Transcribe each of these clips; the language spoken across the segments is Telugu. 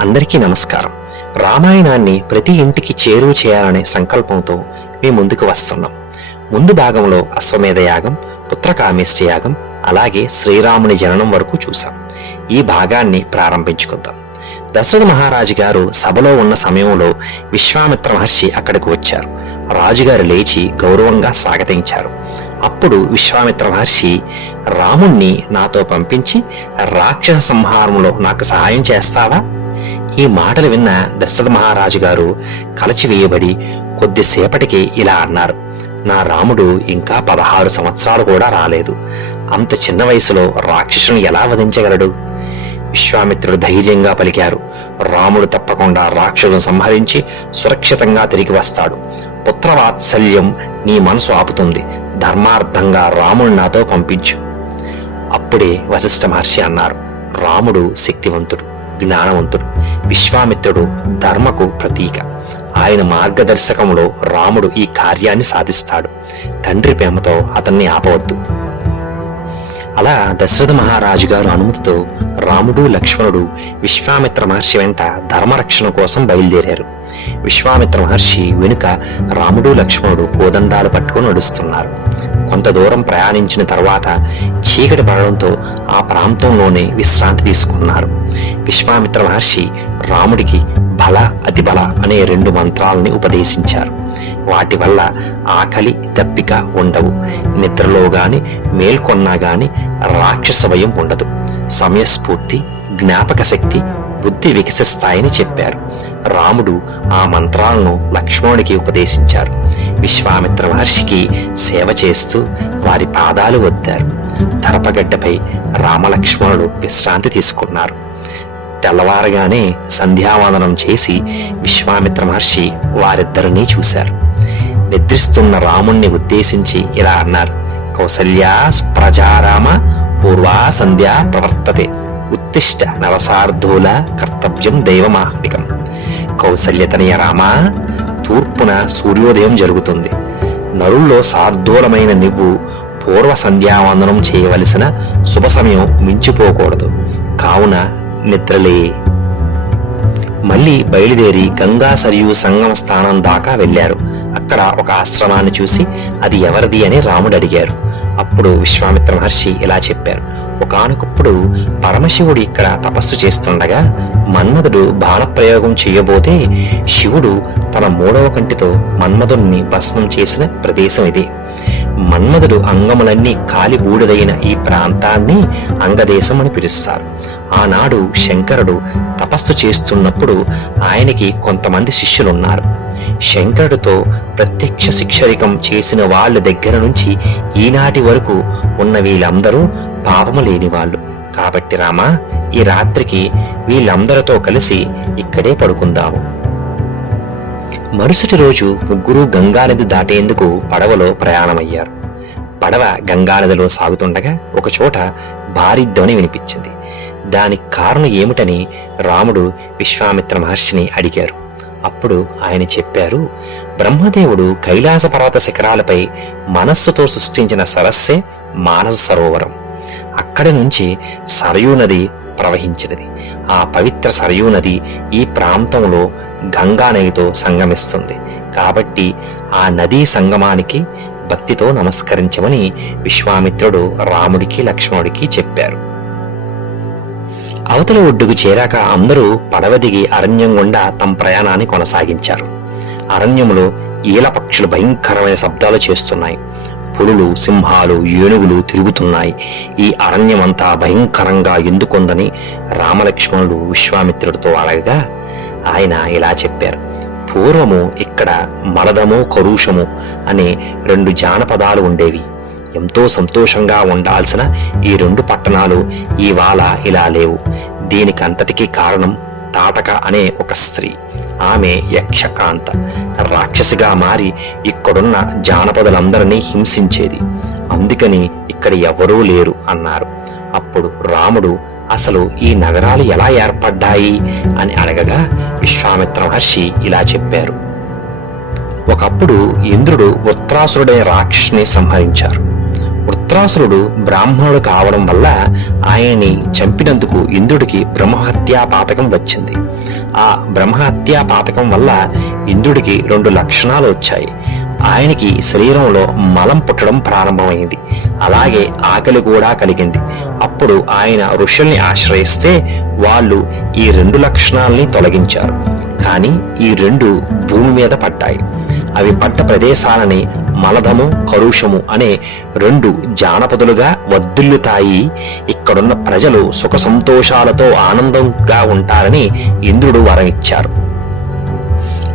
అందరికీ నమస్కారం. రామాయణాన్ని ప్రతి ఇంటికి చేరువ చేయాలనే సంకల్పంతో మీ ముందుకు వస్తున్నాం. ముందు భాగంలో అశ్వమేధ యాగం పుత్రకామేష్టి యాగం అలాగే శ్రీరాముని జననం వరకు చూసాం ఈ భాగాన్ని ప్రారంభించుకుందాం. దశరథ మహారాజు గారు సభలో ఉన్న సమయంలో విశ్వామిత్ర మహర్షి అక్కడికి వచ్చారు. రాజుగారు లేచి గౌరవంగా స్వాగతించారు. అప్పుడు విశ్వామిత్ర మహర్షి రాముణ్ణి నాతో పంపించి రాక్షస సంహారంలో నాకు సహాయం చేస్తావా? ఈ మాటలు విన్న దశరథ మహారాజు గారు కలచివేయబడి కొద్దిసేపటికి ఇలా అన్నారు నా రాముడు ఇంకా పదహారు సంవత్సరాలు కూడా రాలేదు. అంత చిన్న వయసులో రాక్షసుని ఎలా వధించగలడు? విశ్వామిత్రుడు ధైర్యంగా పలికారు రాముడు తప్పకుండా రాక్షసును సంహరించి సురక్షితంగా తిరిగి వస్తాడు. పుత్రవాత్సల్యం నీ మనసు ఆపుతుంది. ధర్మార్థంగా రాముడు నాతో పంపించు. అప్పుడే వశిష్ఠ మహర్షి అన్నారు రాముడు శక్తివంతుడు. జ్ఞానవంతుడు విశ్వామిత్రుడు ధర్మకు ప్రతీక. ఆయన మార్గదర్శకంలో రాముడు ఈ కార్యాన్ని సాధిస్తాడు. తండ్రి ప్రేమతో అతన్ని ఆపవద్దు. అలా దశరథ మహారాజు గారు అనుమతితో రాముడు లక్ష్మణుడు విశ్వామిత్ర మహర్షి వెంట ధర్మరక్షణ కోసం బయలుదేరారు. విశ్వామిత్ర మహర్షి వెనుక రాముడు లక్ష్మణుడు కోదండాలు పట్టుకుని నడుస్తున్నారు. కొంత దూరం ప్రయాణించిన తర్వాత చీకటి పడడంతో ఆ ప్రాంతంలోనే విశ్రాంతి తీసుకున్నారు. విశ్వామిత్ర మహర్షి రాముడికి బల అతిబల అనే రెండు మంత్రాలని ఉపదేశించారు. వాటి వల్ల ఆకలి దప్పిక ఉండవు. నిద్రలో గాని మేల్కొన్నా గాని రాక్షస భయం ఉండదు. సమయస్ఫూర్తి జ్ఞాపక శక్తి బుద్ధి వికసిస్తాయని చెప్పారు. రాముడు ఆ మంత్రాలను లక్ష్మణుడికి ఉపదేశించారు. విశ్వామిత్ర మహర్షికి సేవ చేస్తూ వారి పాదాలు వద్దారు. తరపగడ్డపై రామలక్ష్మణుడు విశ్రాంతి తీసుకున్నారు. తెల్లవారగానే సంధ్యావందనం చేసి విశ్వామిత్ర మహర్షి వారిద్దరినీ చూశారు. నిద్రిస్తున్న రాముణ్ణి ఉద్దేశించి ఇలా అన్నారు. కౌసల్యా ప్రజారామ పూర్వా సంధ్యా ప్రవర్తతే. ఉత్తిష్ట నరసార్థూల కర్తవ్యం దైవమాహ్నికం కౌసల్యతనయ రామ తూర్పున సూర్యోదయం జరుగుతుంది. నరుల్లో సార్థూలమైన నువ్వు పూర్వ సంధ్యావందనం చేయవలసిన శుభ సమయం మించిపోకూడదు. కావున నిద్రలే. మళ్ళీ బయలుదేరి గంగా సరియు సంగమ స్థానం దాకా వెళ్ళారు. అక్కడ ఒక ఆశ్రమాన్ని చూసి అది ఎవరిది అని రాముడు అడిగారు. అప్పుడు విశ్వామిత్ర మహర్షి ఇలా చెప్పారు. ఒకనొకప్పుడు పరమశివుడు ఇక్కడ తపస్సు చేస్తుండగా మన్మధుడు బాణప్రయోగం చేయబోతే శివుడు తన మూడవ కంటితో మన్మధుణ్ణి భస్మం చేసిన ప్రదేశం ఇది. మన్మధుడు అంగములన్నీ కాలి బూడిదైన ఈ ప్రాంతాన్ని అంగదేశం అని పిలుస్తారు. ఆనాడు శంకరుడు తపస్సు చేస్తున్నప్పుడు ఆయనకి కొంతమంది శిష్యులున్నారు. శంకరుడితో ప్రత్యక్ష శిక్షరికం చేసిన వాళ్ళ దగ్గర నుంచి ఈనాటి వరకు ఉన్న వీళ్ళందరూ పాపము లేనివాళ్ళు. కాబట్టి రామా ఈ రాత్రికి వీళ్ళందరితో కలిసి ఇక్కడే పడుకుందాము. మరుసటి రోజు ముగ్గురు గంగానది దాటేందుకు పడవలో ప్రయాణమయ్యారు. పడవ గంగానదిలో సాగుతుండగా ఒకచోట భారీ ధ్వని వినిపించింది. దానికి కారణం ఏమిటని రాముడు విశ్వామిత్ర మహర్షిని అడిగారు. అప్పుడు ఆయన చెప్పారు బ్రహ్మదేవుడు కైలాస పర్వత శిఖరాలపై మనస్సుతో సృష్టించిన సరస్సే మానస సరోవరం. అక్కడి నుంచి సరయూ నది ప్రవహించినది. ఆ పవిత్ర సరయూ నది ఈ ప్రాంతంలో గంగా నదితో సంగమిస్తుంది. కాబట్టి ఆ నదీ సంగమానికి భక్తితో నమస్కరించమని విశ్వామిత్రుడు రాముడికి లక్ష్మణుడికి చెప్పారు. అవతల ఒడ్డుకు చేరాక అందరూ పడవ దిగి అరణ్యం గుండా తమ ప్రయాణాన్ని కొనసాగించారు. అరణ్యములో ఈల పక్షులు భయంకరమైన శబ్దాలు చేస్తున్నాయి. పులులు సింహాలు ఏనుగులు తిరుగుతున్నాయి. ఈ అరణ్యమంతా భయంకరంగా ఎందుకుందని రామలక్ష్మణుడు విశ్వామిత్రుడితో అడగగా ఆయన ఇలా చెప్పారు. పూర్వము ఇక్కడ మలదము కరుషము అనే రెండు జానపదాలు ఉండేవి. ఎంతో సంతోషంగా ఉండాల్సిన ఈ రెండు పట్టణాలు ఇవాళ ఇలా లేవు. దీనికంతటికీ కారణం తాటక అనే ఒక స్త్రీ. ఆమె యక్షకాంత. రాక్షసిగా మారి ఇక్కడున్న జానపదులందరినీ హింసించేది. అందుకని ఇక్కడ ఎవరూ లేరు అన్నారు. అప్పుడు రాముడు అసలు ఈ నగరాలు ఎలా ఏర్పడ్డాయి? అని అడగగా విశ్వామిత్ర మహర్షి ఇలా చెప్పారు. ఒకప్పుడు ఇంద్రుడు వృత్రాసురుడైన రాక్షసుని సంహరించారు. వృత్రాసురుడు బ్రాహ్మణుడు కావడం వల్ల ఆయన్ని చంపినందుకు ఇంద్రుడికి బ్రహ్మహత్యా పాతకం వచ్చింది. ఆ బ్రహ్మహత్యా పాతకం వల్ల ఇంద్రుడికి రెండు లక్షణాలు వచ్చాయి. ఆయనకి శరీరంలో మలం పుట్టడం ప్రారంభమైంది. అలాగే ఆకలి కూడా కలిగింది. అప్పుడు ఆయన ఋషుల్ని ఆశ్రయిస్తే వాళ్ళు ఈ రెండు లక్షణాల్ని తొలగించారు. కానీ ఈ రెండు భూమి మీద పడ్డాయి. అవి పట్ట ప్రదేశాలని మలధము కరుషము అనే రెండు జానపదులుగా వర్ధిల్లుతాయి ఇక్కడున్న ప్రజలు సుఖ సంతోషాలతో ఆనందంగా ఉంటారని ఇంద్రుడు వరం ఇచ్చారు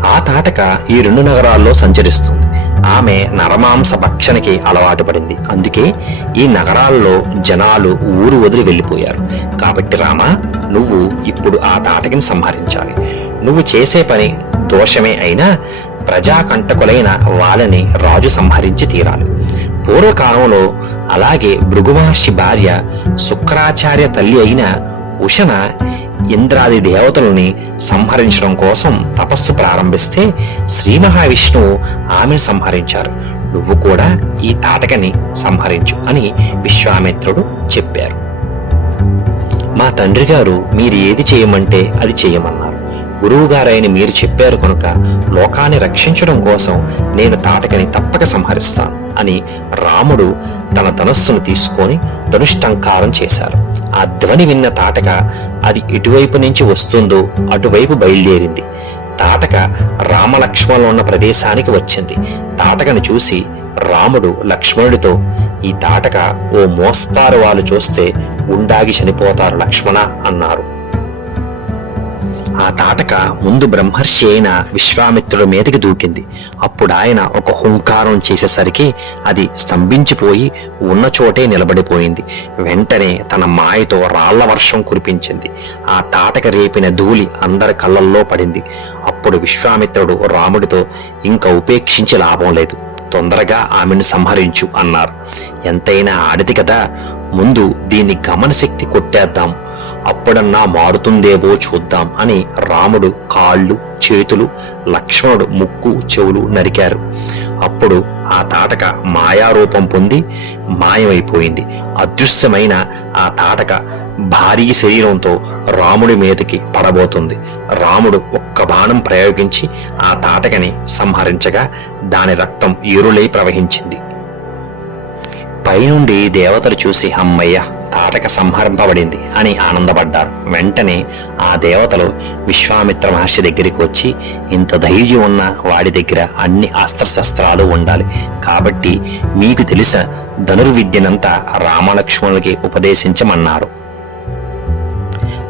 ఆ తాటక ఈ రెండు నగరాల్లో సంచరిస్తుంది. ఆమె నరమాంస భక్షణకి అలవాటు పడింది. అందుకే ఈ నగరాల్లో జనాలు ఊరు వదిలి వెళ్ళిపోయారు. కాబట్టి రామా నువ్వు ఇప్పుడు ఆ తాటకిని సంహరించాలి. నువ్వు చేసే పని దోషమే అయినా ప్రజాకంటకులైన వాళ్ళని రాజు సంహరించి తీరాలి. పూర్వకాలంలో అలాగే భృగుమహర్షి భార్య శుక్రాచార్య తల్లి అయిన ఉషణ ఇంద్రాది దేవతలని సంహరించడం కోసం తపస్సు ప్రారంభిస్తే శ్రీ మహావిష్ణువు ఆమెను సంహరించారు. నువ్వు కూడా ఈ తాటకని సంహరించు అని విశ్వామిత్రుడు చెప్పారు. మా తండ్రి గారు మీరు ఏది చేయమంటే అది చేయమన్నారు. గురువుగారైన మీరు చెప్పారు కనుక లోకాన్ని రక్షించడం కోసం నేను తాటకని తప్పక సంహరిస్తాను అని రాముడు తన ధనస్సును తీసుకొని ధనుష్టంకారం చేశారు. ఆ ధ్వని విన్న తాటక అది ఎటువైపు నుంచి వస్తుందో అటువైపు బయలుదేరింది. తాటక రామలక్ష్మణులు ఉన్న ప్రదేశానికి వచ్చింది. తాటకను చూసి రాముడు లక్ష్మణుడితో ఈ తాటక ఓ మోస్తారు వాళ్ళు చూస్తే ఉండాగి చనిపోతారు లక్ష్మణ అన్నారు. ఆ తాటక ముందు బ్రహ్మర్షి అయిన విశ్వామిత్రుడి మీదకి దూకింది. అప్పుడు ఆయన ఒక హుంకారం చేసేసరికి అది స్తంభించిపోయి ఉన్న చోటే నిలబడిపోయింది. వెంటనే తన మాయతో రాళ్ళ వర్షం కురిపించింది. ఆ తాటక రేపిన ధూళి అందరి కళ్ళల్లో పడింది. అప్పుడు విశ్వామిత్రుడు రాముడితో ఇంకా ఉపేక్షించి లాభం లేదు. తొందరగా ఆమెను సంహరించు అన్నారు. ఎంతైనా ఆడిది కదా. ముందు దీన్ని గమనశక్తి కొట్టేద్దాం. అప్పుడన్నా మారుతుందేమో చూద్దాం అని రాముడు కాళ్ళు చేతులు లక్ష్మణుడు ముక్కు చెవులు నరికారు. అప్పుడు ఆ తాటక మాయారూపం పొంది మాయమైపోయింది. అదృశ్యమైన ఆ తాటక భారీ శరీరంతో రాముడి మీదకి పడబోతుంది. రాముడు ఒక్క బాణం ప్రయోగించి ఆ తాటకని సంహరించగా దాని రక్తం ఏరులై ప్రవహించింది. పైనుండి దేవతలు చూసి అమ్మయ్య తాటక సంహరింపబడింది అని ఆనందపడ్డారు. వెంటనే ఆ దేవతలు విశ్వామిత్ర మహర్షి దగ్గరికి వచ్చి ఇంత ధైర్యం ఉన్న వాడి దగ్గర అన్ని అస్త్రశస్త్రాలు ఉండాలి. కాబట్టి మీకు తెలిసిన ధనుర్విద్యనంతా రామలక్ష్మణులకి ఉపదేశించమన్నారు.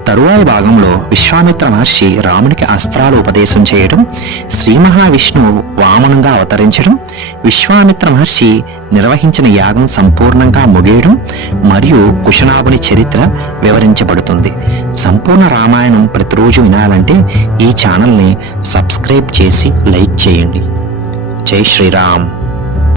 తరువాయి భాగంలో విశ్వామిత్ర మహర్షి రామునికి అస్త్రాలు ఉపదేశం చేయడం శ్రీ మహావిష్ణువు వామనంగా అవతరించడం విశ్వామిత్ర మహర్షి నిర్వహించిన యాగం సంపూర్ణంగా ముగియడం మరియు కుశనాభుని చరిత్ర వివరించబడుతుంది. సంపూర్ణ రామాయణం ప్రతిరోజు వినాలంటే ఈ ఛానల్ని సబ్స్క్రైబ్ చేసి లైక్ చేయండి. జై శ్రీరామ్.